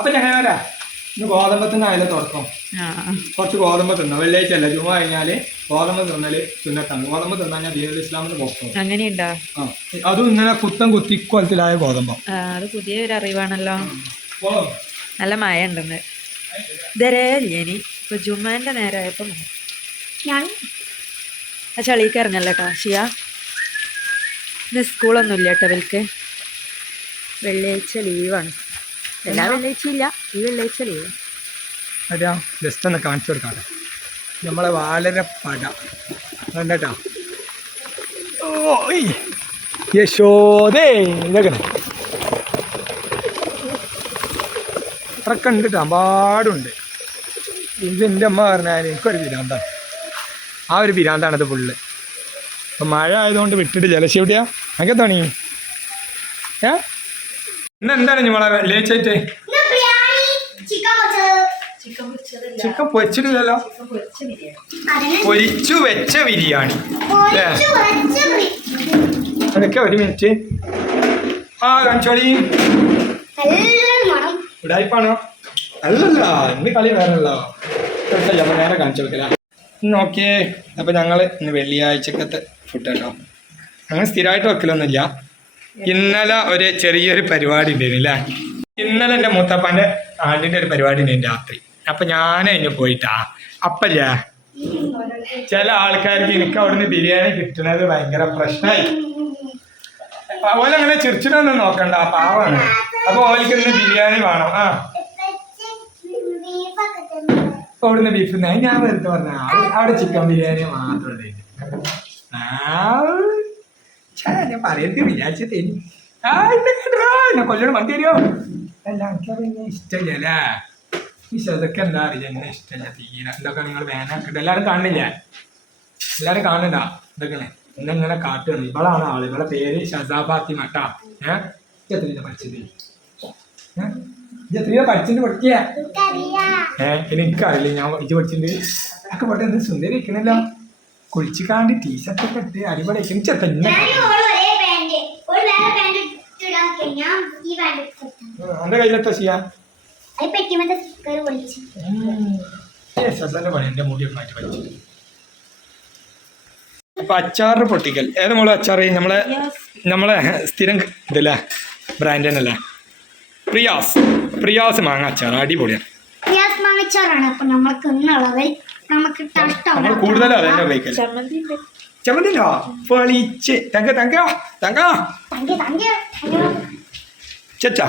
അപ്പൊ ഞങ്ങളാ ഇന്ന് ഗോതമ്പത്തിന് അതിലെ തുറക്കും. കുറച്ച് ഗോതമ്പ് തിന്നു. വെള്ളിയാഴ്ച അല്ല, ജുമ കഴിഞ്ഞാല് ഗോതമ്പ് തിന്നല് സുന്നത്താണ്. ഗോതമ്പ് തിന്നാൽ ദീനുൽ ഇസ്ലാമിന് പുറത്തു. അങ്ങനെയുണ്ടോ? അതും ഇങ്ങനെ കുത്തിക്കൊലത്തിലായ ഗോതമ്പം. അത് പുതിയൊരു അറിവാണല്ലോ. നല്ല മഴ ഉണ്ടെന്ന് ഇതരേ ഇനി ഇപ്പൊ ജുമാന്റെ നേരമായപ്പോ ഞാൻ ചളിക്ക് ഇറങ്ങല്ലോ കേട്ടോ. ഷിയ ഇന്ന് സ്കൂളൊന്നും ഇല്ല കേട്ടോ. ഇവർക്ക് വെള്ളിയാഴ്ച ലീവാണ്. എല്ലാ വെള്ളിയാഴ്ച ഇല്ല, ഈ വെള്ളിയാഴ്ച ലീവ്. അതാ ജസ്റ്റ് ഒന്ന് കാണിച്ചു കൊടുക്കാട്ടെ. നമ്മളെ വളരെ പട കണ്ടോ. യശോദേ ഇതൊക്കെ അത്രയൊക്കെ ഉണ്ട് കേട്ടോ. പാടുണ്ട്. ഇത് എൻ്റെ അമ്മ പറഞ്ഞാൽ എനിക്കൊരു പിരാന്താണ്. ആ ഒരു പിരാന്താണത് ഫുള്ള്. അപ്പം മഴ ആയതുകൊണ്ട് വിട്ടിട്ട് ജലശി എവിടെയാ അങ്ങനെ തോണി ഇന്നെന്താണ് നമ്മളെ ലേച്ചായിട്ട്? ചിക്കൻ പൊരിച്ചിട്ടില്ലല്ലോ, പൊരിച്ചു വെച്ച ബിരിയാണി അല്ലേ? അതൊക്കെ ഒരു മിനിറ്റ്. കാണിച്ചോളി. ഉടായിപ്പാണോ? അല്ലല്ല, ഇന്ന് കളി വേറല്ലോ. അപ്പൊ നേരെ കാണിച്ചു കൊടുക്കല. ഓക്കെ. അപ്പൊ ഞങ്ങള് ഇന്ന് വെള്ളിയാഴ്ചക്കത്തെ ഫുഡ് കേട്ടോ. അങ്ങനെ സ്ഥിരമായിട്ട് വെക്കലൊന്നുമില്ല. ഇന്നലെ ഒരു ചെറിയൊരു പരിപാടി ഉണ്ടായിരുന്നു അല്ലേ? ഇന്നലെ എൻ്റെ മൂത്തപ്പാൻ്റെ ആണ്ടിൻ്റെ ഒരു പരിപാടി ഉണ്ടായിരുന്നു രാത്രി. അപ്പൊ ഞാൻ അതിന് പോയിട്ടാ. അപ്പല്ലേ ചില ആൾക്കാർക്ക് എനിക്ക് അവിടുന്ന് ബിരിയാണി കിട്ടുന്നത് ഭയങ്കര പ്രശ്നമായി. ഓല അങ്ങനെ ചിരിച്ചിട്ടൊന്നും നോക്കണ്ട, പാവാണ്. അപ്പൊ ഓലിക്ക് ഇന്ന് ബിരിയാണി വേണം. അവിടുന്ന് ബീഫ് ഞാൻ വെറുതെ പറഞ്ഞ അവിടെ ചിക്കൻ ബിരിയാണി മാത്രം ഉണ്ടായിരുന്നു. ഞാൻ പറയരുത് വിചാരിച്ചത്. എന്നെ കൊല്ലണം വണ്ടി തരുമോ? അല്ല എനിക്ക് പിന്നെ ഇഷ്ടമില്ലല്ലേ. ഈ ശതൊക്കെ എന്താ അറിയില്ല, എന്നെ ഇഷ്ടമല്ല തീരെ. ഇതൊക്കെ നിങ്ങൾ വേനാക്കിട്ട് എല്ലാവരും കാണില്ല, എല്ലാവരും കാണണ്ട. ഇതൊക്കെ ഇന്നെങ്ങനെ കാട്ടുകയാണ്. ഇവളാണ് ആള്. ഇവളെ പേര് ഷസാബാത്തി മട്ടാ. എത്രയോ പഠിച്ചത്? എത്രയോ പഠിച്ചിട്ട് പഠിക്കുക? എനിക്കറിയില്ല. ഞാൻ ഇത് പഠിച്ചിട്ടുണ്ട്. ഒക്കെ പോട്ടെ. എന്ത് സുന്ദരി വെക്കണല്ലോ. കുളിച്ചിക്കാണ്ട് ടീഷർട്ടൊക്കെ ഇട്ട് അടിപൊളി ചെത്ത. എന്റെ കയ്യിലെത്താ ചെയ്യാ? പണി എന്റെ മുടിയൊക്കെ മാറ്റി പഠിച്ചു. അപ്പൊ അച്ചാറ് പൊട്ടിക്കൽ ഏത് മോളെ അച്ചാറ്? നമ്മളെ സ്ഥിരം ഇതല്ലേ, ബ്രാൻഡ് തന്നെയല്ലേ? പ്രിയാസ് മാങ്ങ അച്ചാർ അടിപൊളിയാണ്. നമ്മൾ കൂടുതലും അതന്നെ ഉപയോഗിക്കല്. ചമ്മന്തിണ്ടോ? പൊളിച്ച് ചച്ചാ.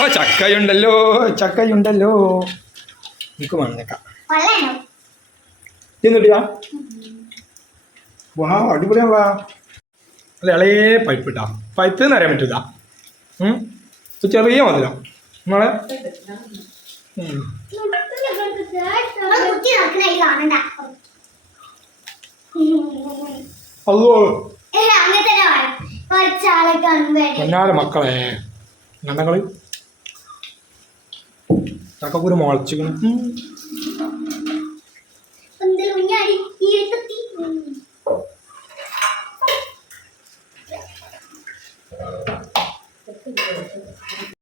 ഓ ചക്കയുണ്ടല്ലോ. എനിക്ക് വന്നേക്കാം. എന്നിട്ടാ വാ അടിപൊളിയാ. അല്ല ഇളയ പൈപ്പ് ഇട്ടാ. പൈപ്പ് എന്ന് അറിയാൻ പറ്റൂല. ചെറിയ മതില നമ്മളെ പൊന്നാല് മക്കളെ കണ്ടങ്ങള് ചക്കക്കൂര് മുളച്ചിക്കണം.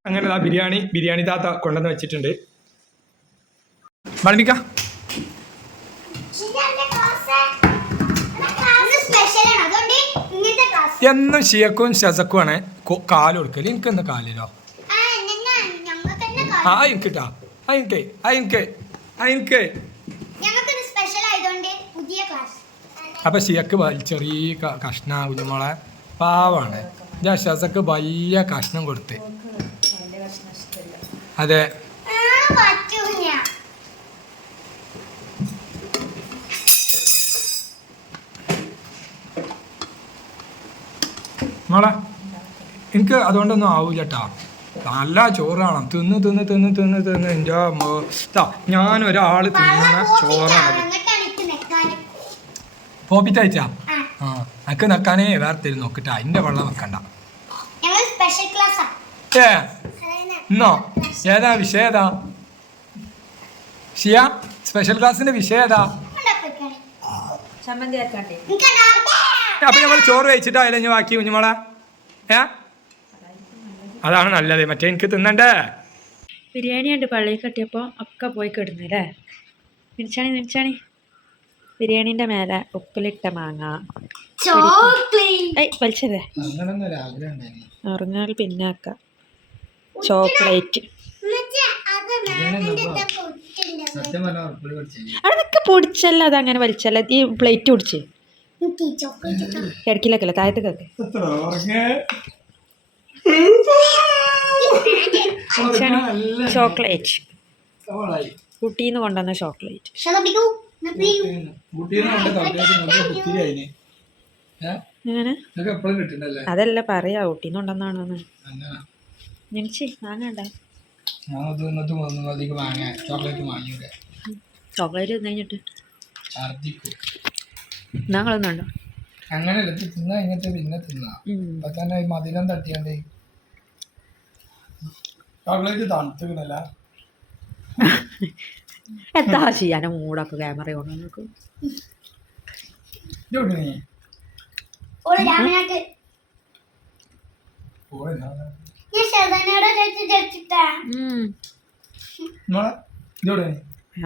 അങ്ങനെ ആ ബിരിയാണി താത്ത കൊണ്ടുവന്ന് വെച്ചിട്ടുണ്ട്. മണിക്ക എന്നും ഷിയക്കും ശസക്കുമാണ് കാല് കൊടുക്കല്. എനിക്കെന്താ കാലിലോ? എനിക്കിട്ടാ എനിക്ക് അപ്പൊ ഷിയക്ക് ചെറിയ കഷ്ണ കുഞ്ഞുമോളെ പാവാണ്. ഞാൻ ശസക്ക് വലിയ കഷ്ണം കൊടുത്ത്. അതെ മോളെ എനിക്ക് അതുകൊണ്ടൊന്നും ആവൂല കേട്ടാ. നല്ല ചോറാണ്. തിന്ന് എൻ്റെ ഞാൻ ഒരാള് തിന്നുന്ന ചോറാണ്. പോപ്പിത്തയച്ചാ എനിക്ക് നിക്കാനേ വേറെ തരും നോക്കിട്ടാ. അതിന്റെ വെള്ളം വെക്കണ്ട. ഇന്നോ ഏതാ വിഷയം? ഏതാ ഷിയ? സ്പെഷ്യൽ ക്ലാസ്സിന്റെ വിഷയം ഏതാ? അപ്പൊ നമ്മൾ ചോറ് കഴിച്ചിട്ടായാലും ബാക്കി കുഞ്ഞുമോളെ അതാണ് നല്ലത്, മറ്റേ എനിക്ക് തിന്നണ്ടേ. ബിരിയാണി ഉണ്ട് പള്ളിയിൽ കെട്ടിയപ്പോൾ ഒക്കെ പോയി കിടന്നു അല്ലേ. നിമിച്ചാണി ബിരിയാണീൻ്റെ മേലെ ഉപ്പിലിട്ട മാങ്ങ വലിച്ചതേ ഉറങ്ങാൽ പിന്നെ ആക്കാം. ചോക്ലേറ്റ് അതൊക്കെ പൊടിച്ചല്ല, അതങ്ങനെ വലിച്ചല്ല. ഈ പ്ലേറ്റ് പൊടിച്ച് കിടക്കിലൊക്കെ താഴത്തേക്കൊക്കെ ചോക്ലേറ്റ് കുട്ടീന്ന് കൊണ്ടുവന്ന ചോക്ലേറ്റ്. എങ്ങനെ അതല്ല പറയാ ഊട്ടിന്ന് കൊണ്ടുവന്നാണോന്ന്. ജനിച്ച് വാങ്ങണ്ട ചോക്ലേറ്റ് കഴിഞ്ഞിട്ട് ഞങ്ങളൊന്നുണ്ടോ അങ്ങനെ തിന്നാ ഇങ്ങനത്തെ പിന്നെ തിന്നാ തന്നെ മധുരം തട്ടിയാണ്ട് ചോക്ലേറ്റ് തണുത്തില്ല. എന്താ ചെയ്യാനോ മൂടൊക്കെ ക്യാമറ കൊണ്ട് നോക്കും.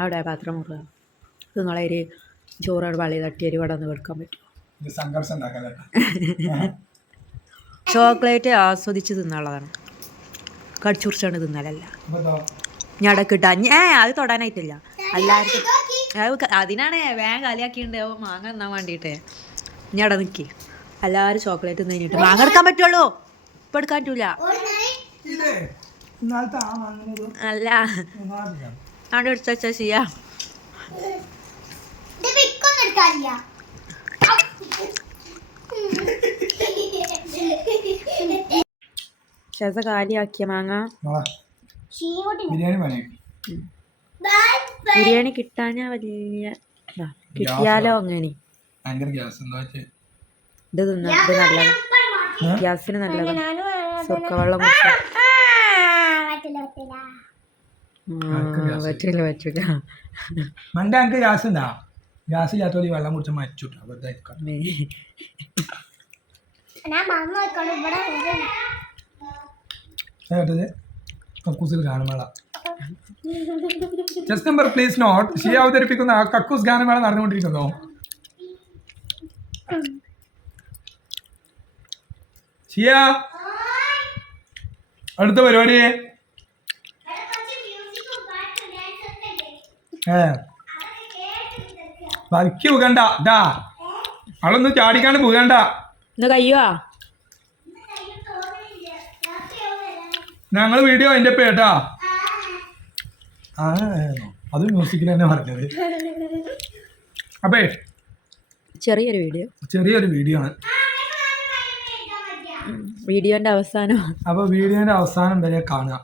അവിടെ പാത്രം മുറുക നിങ്ങളെ ഒരു ചോറോട് വളി തട്ടിയൊരു ഇവിടെ ഒന്ന് കൊടുക്കാൻ പറ്റും. ചോക്ലേറ്റ് ആസ്വദിച്ച് തിന്നാനുള്ളതാണ്, കടിച്ചുറിച്ചാണ് തിന്നാലല്ല. ഞടക്കിട്ട അത് തൊടാനായിട്ടില്ല എല്ലാവർക്കും. അതിനാണ് വേഗം കളിയാക്കിണ്ട് മാങ്ങ തിന്നാൻ വേണ്ടിയിട്ട്. ഞട നിൽക്കി എല്ലാവരും ചോക്ലേറ്റ് തിന്നു കഴിഞ്ഞിട്ട് മാങ്ങ എടുക്കാൻ പറ്റുള്ളൂ, ഇപ്പം എടുക്കാൻ പറ്റൂല. അല്ല അവിടെ എടുത്ത വെച്ചാ ചെയ്യാം. ശേഷ കാലിയാക്കിയ മാങ്ങ ബിരിയാണി കിട്ടാഞ്ഞാ വലിയ കിട്ടിയാലോ അങ്ങനെ. ഇത് തിന്ന ഇത് നല്ലത്, ഗ്യാസിന് നല്ലത്. സുർക്കവെള്ളം പറ്റൂല മണ്ട എനിക്ക് ഗ്യാസ് ഉണ്ടാ, ഗ്യാസ് ഇല്ലാത്ത വെള്ളം കുടിച്ച് മരിച്ചുട്ടോ. കക്കൂസിൽ ഗാനമേള ജസ്റ്റ് നമ്പർ പ്ലീസ് നോട്ട് ഷിയ അവതരിപ്പിക്കുന്ന കക്കൂസ് ഗാനമേള നടന്നുകൊണ്ടിരിക്കുന്നു. ഷിയ അടുത്ത പരിപാടി വരയ്ക്ക് പോകണ്ട ഡാ, അവളൊന്നും ചാടിക്കാണ്ട് പോകണ്ട. കയ്യോ ഞങ്ങൾ വീഡിയോ അതിൻ്റെ പേട്ടാ. അത് മ്യൂസിക്കിൽ തന്നെ പറഞ്ഞത്. അപ്പേ ചെറിയൊരു വീഡിയോ ആണ്. വീഡിയോന്റെ അവസാനം അപ്പൊ വീഡിയോന്റെ അവസാനം വരെ കാണുക.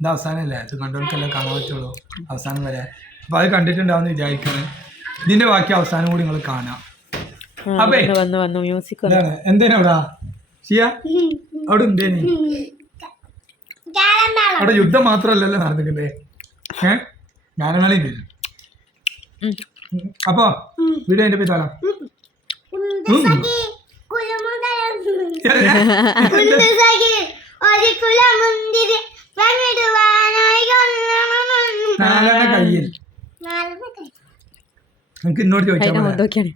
ഇത് അവസാനമല്ലേ, ഇത് കണ്ടവർക്കല്ലേ കാണാൻ പറ്റുള്ളൂ അവസാനം വരെ. അപ്പൊ അത് കണ്ടിട്ടുണ്ടാവുന്ന വിചാരിക്കുന്നത്. ഇതിന്റെ ബാക്കി അവസാനം കൂടി നിങ്ങൾ കാണാം. അപ്പേ മ്യൂസിക് എന്തേനാ അവിടെ ഷിയ അവിടെ ഉണ്ടേനി അവിടെ യുദ്ധം മാത്രല്ലല്ലോ നടന്നിട്ടുണ്ടേ, ഗാനമേളയും വരും. അപ്പൊ വീഡിയോ അതിന്റെ പേര് തരാം. കയ്യിൽ നമുക്ക് ഇന്നോട് ചോദിച്ചാൽ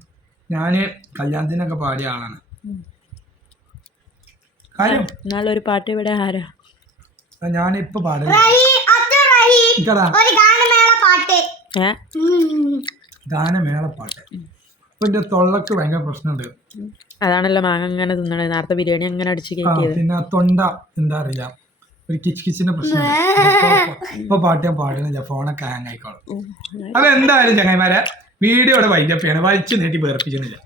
ഞാന് കല്യാണത്തിനൊക്കെ പാടിയ ആളാണ്. കാര്യം നല്ലൊരു പാട്ട് ഇവിടെ ആരാ ഞാനിപ്പോ പാടുന്നത് ഗാനമേള പാട്ട്. അപ്പൊ എന്റെ തൊള്ളക്ക് ഭയങ്കര പ്രശ്നമുണ്ട്. അതാണല്ലോ മാങ്ങ അങ്ങനെ തിന്നണേ, നേരത്തെ ബിരിയാണി അങ്ങനെ അടിച്ച് കയറ്റിയത്. പിന്നെ തൊണ്ട എന്താ അറിയാം, ഒരു കിച്ചിന്റെ പ്രശ്നം. ഇപ്പൊ പാട്ട് ഞാൻ പാടുന്നില്ല, ഫോണൊക്കെ ഹാങ് ആയിക്കോളും. അപ്പൊ എന്തായാലും ചങ്ങായിമാരെ വീഡിയോയുടെ വൈൻഡപ്പ് ചെയ്യാണ്, വലിച്ചു നീട്ടി വേർപ്പിക്കുന്നില്ല.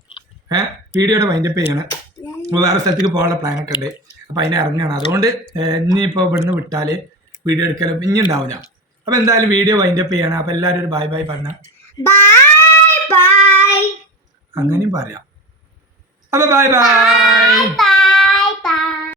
വീഡിയോയുടെ വൈൻഡപ്പ് ചെയ്യാണ്. വേറെ സ്ഥലത്തേക്ക് പോകാനുള്ള പ്ലാനൊക്കെ ഉണ്ട്, അപ്പം അതിനെ ഇറങ്ങുകയാണ്. അതുകൊണ്ട് ഇനിയിപ്പോൾ ഇവിടുന്ന് വിട്ടാൽ വീഡിയോ എടുക്കലും ഇനി ഉണ്ടാവില്ല. അപ്പം എന്തായാലും വീഡിയോ വൈൻഡപ്പ് ചെയ്യാണ്. അപ്പം എല്ലാവരും ഒരു ബൈ ബൈ പറഞ്ഞ അങ്ങനെയും പറയാം. അപ്പം ബൈ ബൈ.